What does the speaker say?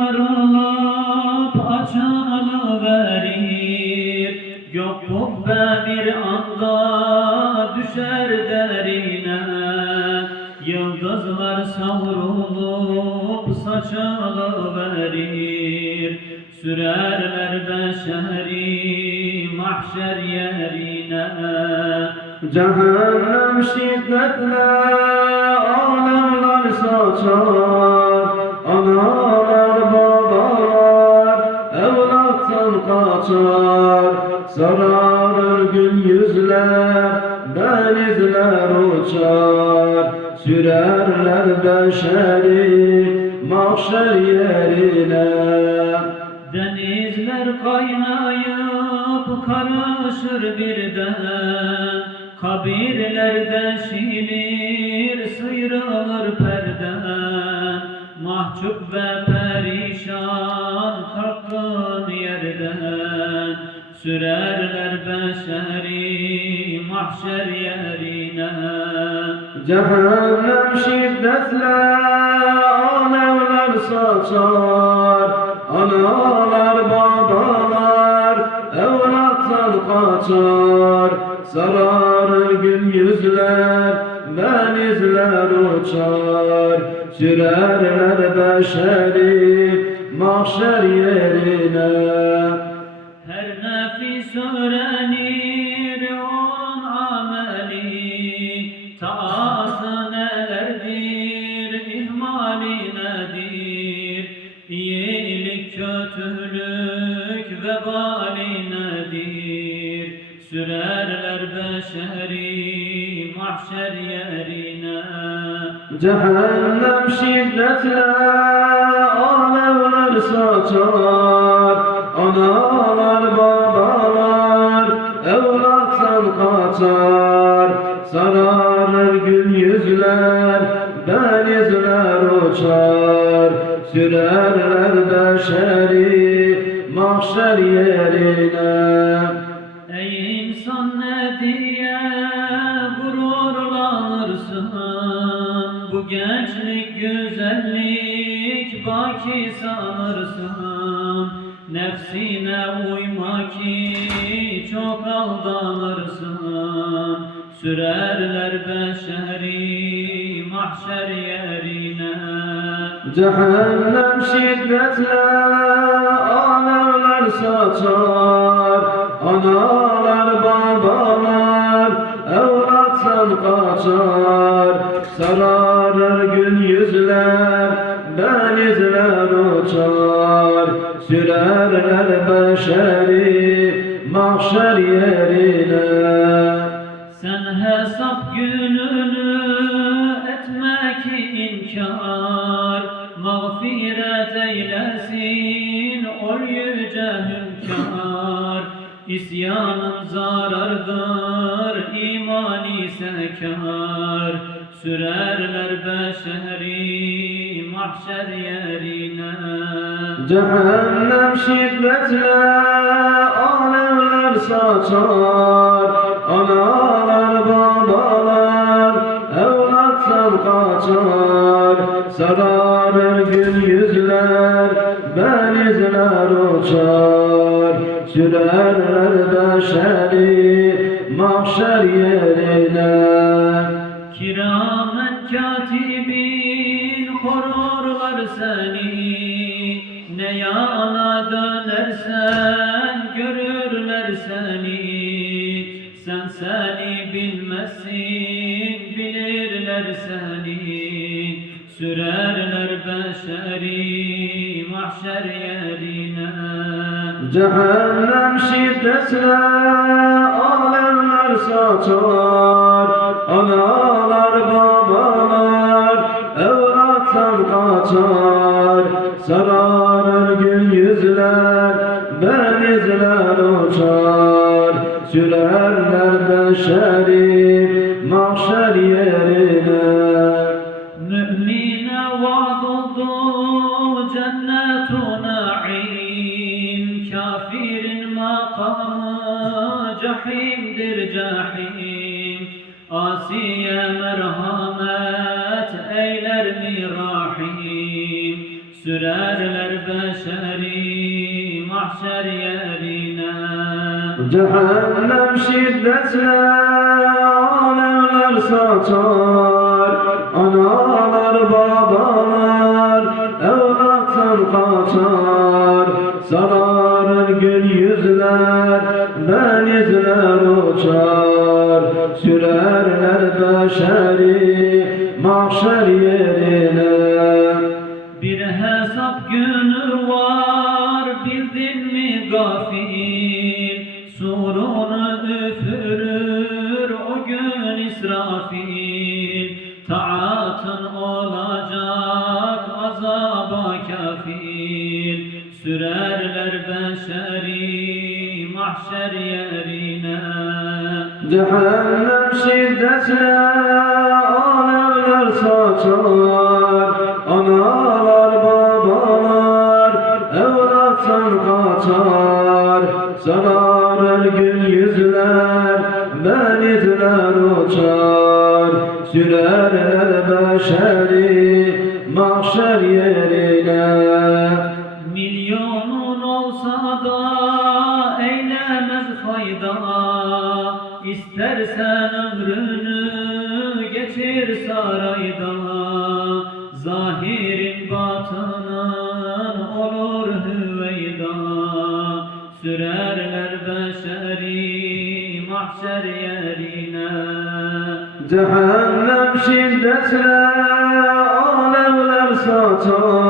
yarılıp açılıverir. Yok kubbe bir anda düşer derine, yıldızlar savrulup saçılıverir. Sürerler beşeri mahşer yerine. Cehennem şiddetle alevler saçar, analar babalar evlattan kaçar. Sararır gün yüzler, denizler uçar, sürerler beşeri mahşer yerine. Denizler kaynayıp karışır birden, kabirler deşilir, sıyrılır perden. Mahcup ve perişan kalkın yerden, sürerler beşeri mahşer yerine. Cehennem şiddetle alevler saçar, analar babalar evlattan kaçar. Sararır gün yüzler, denizler uçar, sürerler beşeri mahşer yerine. Her nefis öğrenir onun ameli, taatı nelerdir, ihmali nedir, iyilik kötülük vebali nedir, sürerler beşeri mahşer yerine. Cehennem şiddetle alevler saçar, analar babalar evlattan kaçar. Sararır gün yüzler, denizler uçar, sürerler beşeri mahşer yerine. Ey insan ne diye gururlanırsın, bu gençlik güzellik baki sanırsın. Nefsine uyma ki çok aldanırsın, sürerler beşeri mahşer yerine. Cehennem şiddetle alevler saçar, analar babalar evlattan kaçar. Sararır gün yüzler, denizler uçar, sürerler beşeri mahşer yerine. Sen hesap gününü etme ki inkar, mağfiret eylesin ol yüce hünkâr. İsyanın zarardır, iman ise kâr, sürerler beşeri mahşer yerine. Cehennem şiddetle alevler saçar, analar babalar evlattan kaçar. Sararır gün yüzler, denizler uçar, sürerler beşeri mahşer yerine. Kiramen katibin korurlar seni, ne yana dönersen görürler seni. Sen seni bilmezsin, bilirler seni, sürerler beşeri mahşer yerine. Cehennem şiddetle alevler saçar, analar babalar evlattan kaçar. Sararır gün yüzler, denizler uçar, sürerler beşeri mahşer yerine. Mümine vaad oldu cennet-u naim, kafirin makamı cahimdir cahim. Asiye merhamet eyler mi rahim, sürerler beşeri mahşer yerine. Cehennem şiddetle alevler saçar, analar babalar evlattan kaçar. Sararır gül yüzler, denizler uçar, sürerler beşeri mahşer yerine. Bir hesap günü var, bildin mi gafil? Surunu üfürür o gün İsrafil. Taatın olacak azaba kafil, sürerler beşeri mahşer yerine. Cehennem şiddetle alevler saçar, analar babalar evlattan kaçar. Sararır gül yüzler, denizler uçar, sürerler beşeri mahşer yerine. Milyonun olsa da eylemez fayda, İstersen ömrünü geçir sarayda. Zahirin batının olur hüveyda, sürerler beşeri mahşer yerine. Cehennem şiddetle alevler saçar,